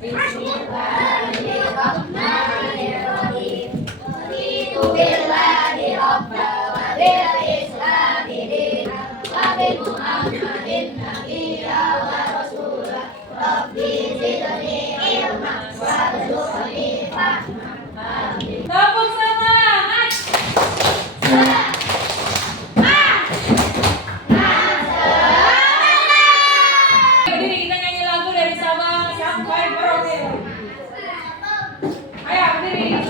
Bismillahirrahmanirrahim. Raditu billahi rabba wa bil islami dinan wa bi Muhammadin nabiyya wa rasulah. Rabbi zidni ilman warzuqni fahman. Tepuk semangat. Berdiri, kita nyanyi lagu dari Sabang sampai Merauke. Ayo berdiri.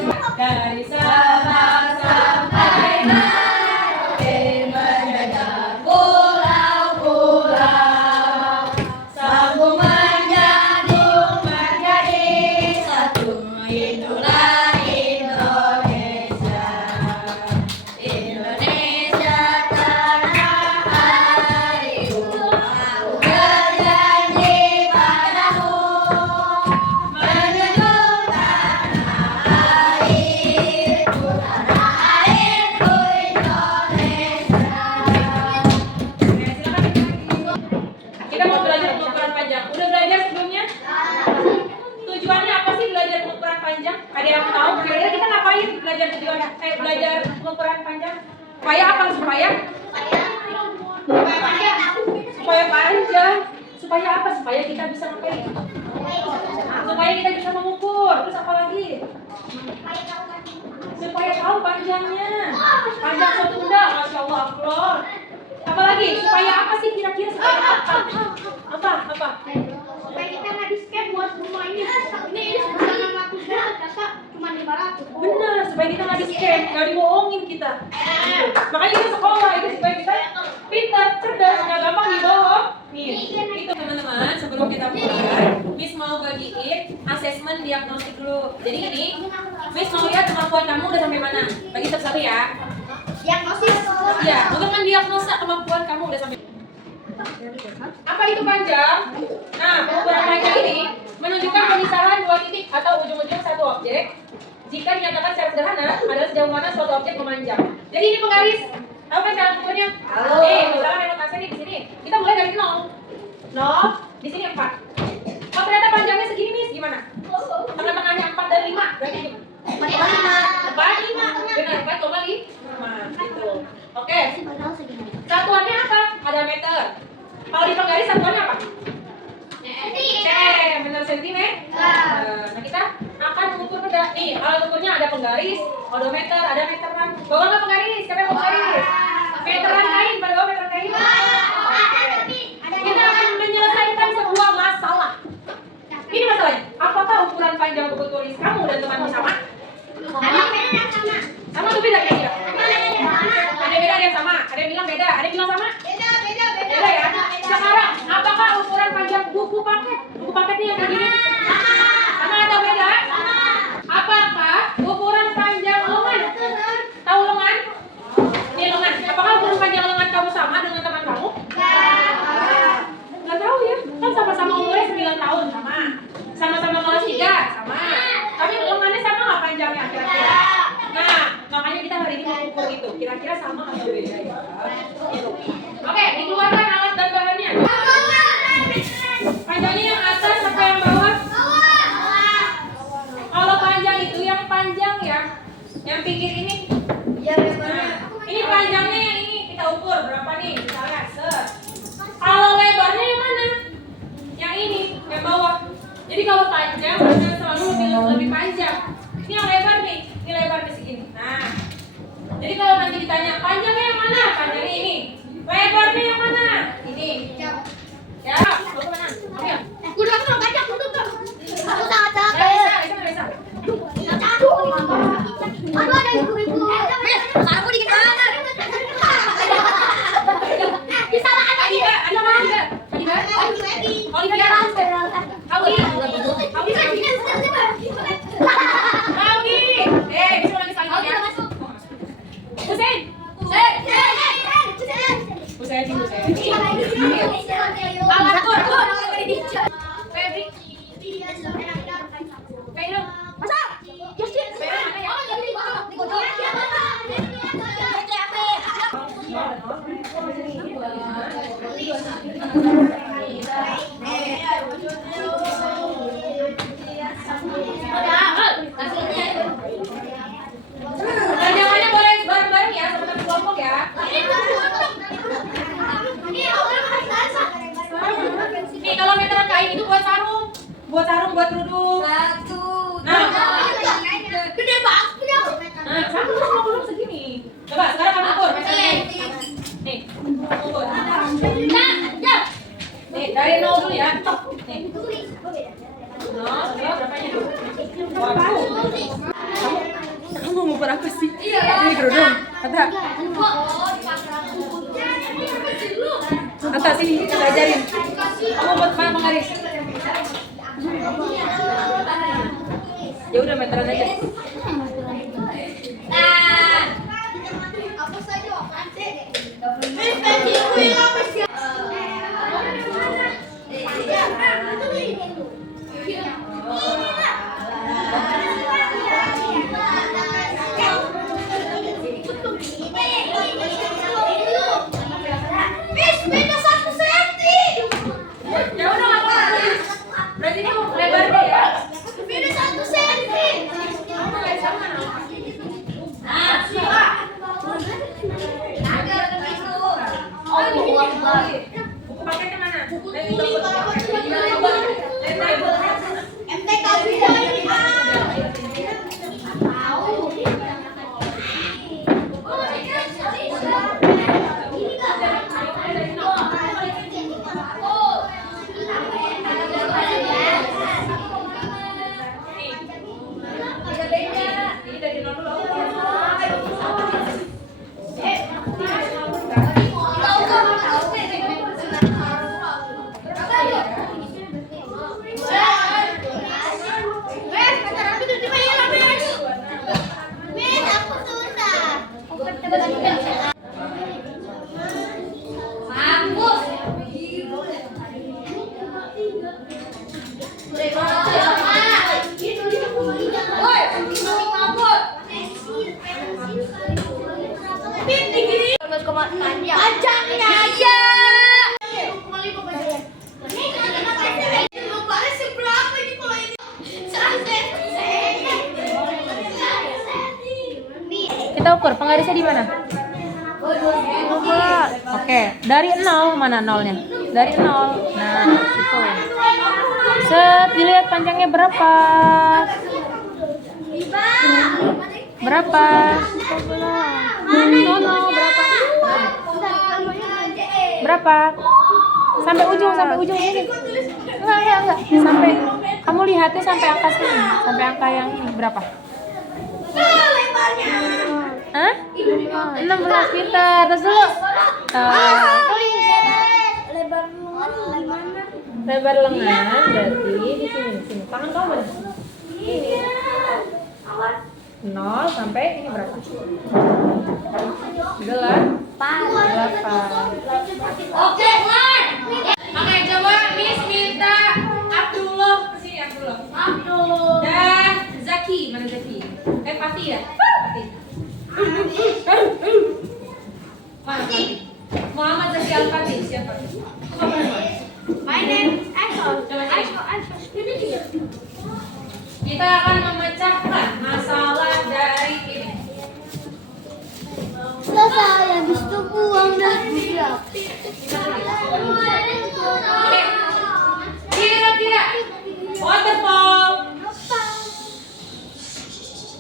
Dari Sabang sampai Merauke menjajah pulau-pulau, sambung menyambung menjadi satu. Itulah Indonesia. Indonesia tanah airku, aku berjanji padamu menjunjung tanah airku Indonesia. Kita mau belajar pengukuran panjang. Udah belajar sebelumnya? Tujuannya apa sih belajar pengukuran panjang? Ada yang tahu? Kira-kira kita ngapain belajar belajar pengukuran panjang? Supaya apa? Supaya panjang. Supaya apa? Supaya kita bisa ngapain? Supaya kita bisa mengukur. Terus apa lagi? Supaya tahu panjangnya. Panjang suatu benda, Masya Allah, Akbar. Apa lagi? Supaya apa sih kira-kira? Supaya apa? Apa? Supaya kita nggak di-scan buat semua ini sebesar 600 banget, kakak cuma 500. Benar, supaya kita nggak di-scan, nggak dibohongin kita. Makanya kita sekolah itu supaya kita pintar, cerdas, nggak gampang dibohong. Nih, itu teman-teman, sebelum kita mulai, Miss mau bagiin asesmen diagnostik dulu. Jadi ini, Miss mau lihat kemampuan kamu udah sampai mana. Bagi satu-satu ya. Diagnosis. Ya, untuk mendiagnosa kemampuan kamu udah sampai. Apa itu panjang? Nah, pengukuran panjang ini menunjukkan pemisahan dua titik atau ujung-ujung satu objek jika dinyatakan secara sederhana adalah sejauh mana suatu objek memanjang. Jadi ini penggaris. Tahu kan cara ukurnya? Misalkan anotasi nih di sini. Kita mulai dari 0. 0, di sini 4. Oh, ternyata panjangnya segini, Miss. Gimana? Tengah-tengahnya 4 dan 5. Berarti gimana? 4,5. Benar, 4,5. Gitu. Oke. Satuannya apa? Ada meter. Kalau di penggaris satuannya apa? cm, benar sentimeter. Nah, kita akan mengukur benda. Nih, alat ukurnya ada penggaris, odometer, ada meteran. Bawa nggak penggaris? Siapa yang bawa penggaris? Meteran kain, bawa meteran kain. Kita akan menyelesaikan sebuah masalah. Ini masalahnya. Apakah ukuran panjang buku tulis kamu dan temanmu sama? Sama tuh beda kira-kira? Ada beda, ada yang sama. Ada yang bilang beda, ada yang bilang sama. Beda ya. Sekarang, apakah ukuran panjang buku paket? Buku paketnya yang kayak gini? Sama atau beda? Apakah ukuran panjang lengan? Tahu lengan? Ini lengan. Apakah ukuran panjang lengan kamu sama dengan teman kamu? Nggak tahu ya. Kan sama-sama umurnya 9 tahun, sama. Sama-sama kelas 3, sama. Tapi lengannya sama nggak panjangnya kira-kira? Nah, makanya kita hari ini mau ukur itu. Kira-kira sama atau beda ya? Gitu. Oke, dikeluarkan alat dan bahannya. Panjangnya yang atas sampai yang bawah? Kalau panjang itu yang panjang ya, yang pinggir ini. Ini panjangnya yang ini kita ukur berapa nih? Misalnya kalau lebarnya yang mana? Yang ini, yang bawah. Jadi kalau panjang harusnya selalu lebih panjang. Ini yang lebar nih, ini lebar di segini. Nah, jadi kalau nanti ditanya panjangnya yang mana? Panjangnya ini. Lebarnya yang mana? Ini. Ya, mau kemana? Oke. Udah aku mau baca dulu tuh. Aku sangat Lesa. Aduh, ada ibu-ibu. Aku dikit banget. Disalahan lagi. buat sarung, buat kerudung. Nah, Gede banget punya aku. nah, satu sama kerudung segini. Coba sekarang kamu ukur. Nih, ukur. Nih, dari 0 dulu ya. Nih. 0, berapanya? Waduh. Kamu mau ngukur apa sih? Ini kerudung. Kata. Kata sini kita ajarin. Kamu buat mana penggaris? Ya udah meteran aja. Apa saja apaan sih? Pensilku yang apa sih? Beda 1 senti. Ya udah nggak apa-apa. Berarti kamu lebarnya ya. Beda 1 senti. Buku paketnya mana? MTK Ini dari 0 dulu. Panjangnya ya. Kita ukur penggarisnya di mana? Oke, dari 0 mana nolnya? Dari 0. Nah, situ. Set, dilihat panjangnya berapa? Berapa? No, berapa? Berapa? Sampai ujung ini. Enggak. Sampai kamu lihatnya sampai angka sini, sampai angka yang ini berapa? Hah? 16 pintar. Terus dulu. Lebar lengan berarti di sini. Tangan kamu mana? Ini. 0 sampai ini berapa? 8. Oke, Oke, coba Miss minta Abdullah kesini, Abdullah. Abdul. Dan Zaki, mana Zaki? Pati ya? Pati. Mana Pati? Muhammad Zaki Al-Fatih, siapa? My name is Aishah. Coba sini. Aishah. Kita akan memecahkan masalah dari ini. Selesai, habis itu buang dan buang. Oke. Kira-kira waterfall.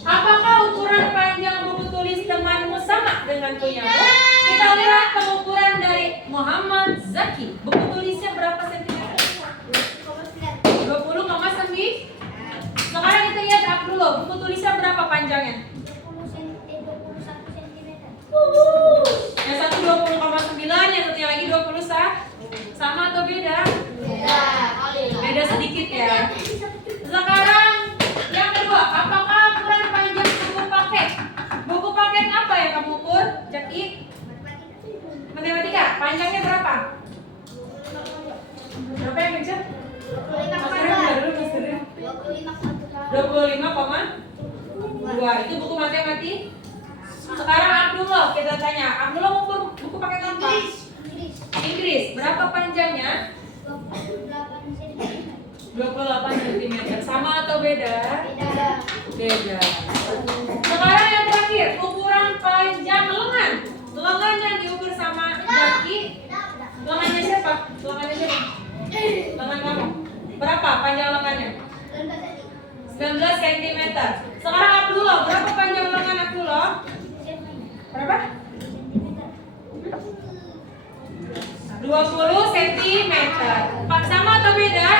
Apakah ukuran panjang buku tulis temanmu sama dengan punyamu? Kita lihat pengukuran dari Muhammad Zaki. Buku tulisnya berapa sentimeter? 20,9. Sekarang kita lihat Abdullah. Buku tulisnya berapa panjangnya? Yang satu 20,9, yang satunya lagi 20 sama atau beda? Beda sedikit ya. Sekarang yang kedua, apakah ukuran panjang buku paket? Buku paket apa yang kamu ukur, Jaki? Matematika, panjangnya berapa? Berapa yang kejar? 25,2. Itu buku matematika. Sekarang Abdullah, kita tanya. Abdullah ukur buku paket apa? Inggris. Berapa panjangnya? 28 cm. Sama atau beda? Beda. Sekarang yang terakhir, ukuran panjang lengan. Lengan yang diukur sama Jaki. Lengannya siapa? Lengan kamu. Berapa panjang lengannya? 20 cm. Sama atau beda?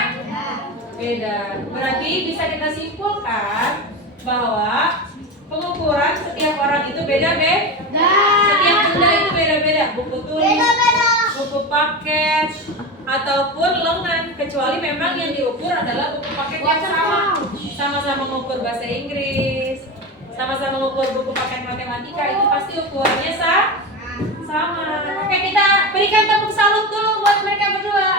Beda. Berarti bisa kita simpulkan bahwa pengukuran setiap orang itu beda-beda. Setiap benda itu beda-beda. Buku tulis, buku paket, ataupun lengan. Kecuali memang yang diukur adalah buku paket yang sama. Sama-sama mengukur bahasa Inggris, sama-sama mengukur buku paket matematika, itu pasti ukurannya sama. Oke, kita berikan tepuk salut dulu buat mereka berdua.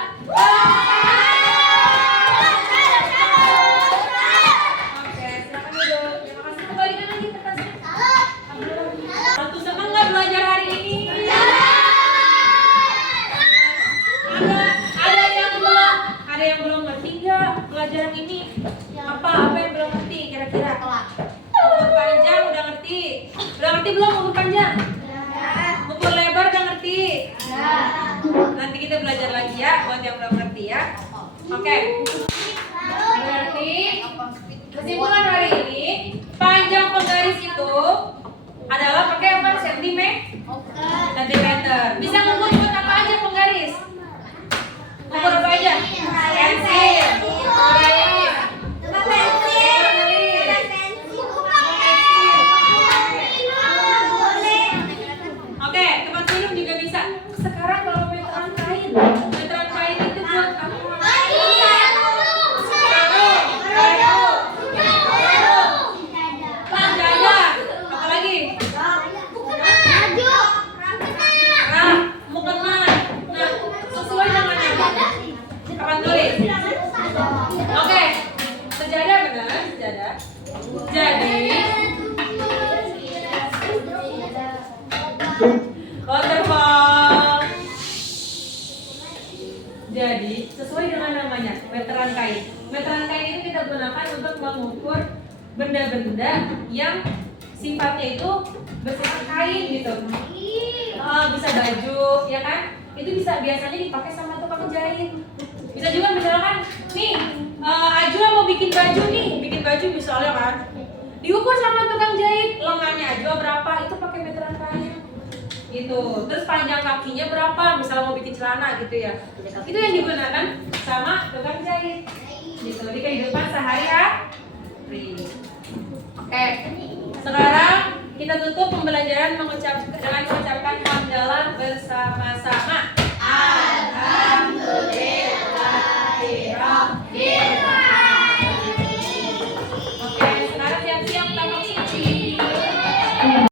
Oke, silakan duduk. Terima kasih. Kembalikan lagi kertasnya. Waktu senang nggak belajar hari ini? Ada yang belum ngerti nggak pelajaran ini? Apa yang belum ngerti kira-kira? Ukur panjang udah ngerti? Udah ngerti belum ukur panjang? Ukur lebar udah ngerti? Nanti kita belajar lagi ya buat yang belum ngerti ya. Oke. Berarti kesimpulan hari ini, panjang penggaris itu adalah pakai apa? Sentimeter. Bisa ngukur buat apa aja penggaris? Ukur apa aja? Pensil. Oke, tempat minum juga bisa. Sekarang kalau meteran kain itu buat apa? Jadah. Apa lagi? Mukena. Nah, sesuai dengan kapan tulis. Oke, sejadah benar, sejadah. Jadi waterfall. Jadi sesuai dengan namanya, meteran kain. Meteran kain itu kita gunakan untuk mengukur benda-benda yang sifatnya itu bersifat kain gitu. Bisa baju, ya kan? Itu bisa biasanya dipakai sama tukang jahit. Bisa juga misalkan, nih Ajwa mau bikin baju nih, bikin baju misalnya kan, diukur sama tukang jahit, lengannya Ajwa berapa, itu pakai meteran kain. Gitu. Terus panjang kakinya berapa, misalnya mau bikin celana gitu ya. Itu yang digunakan sama tukang jahit. Gitu di kehidupan sehari-hari. Oke. Sekarang kita tutup pembelajaran dengan mengucapkan hamdalah bersama-sama.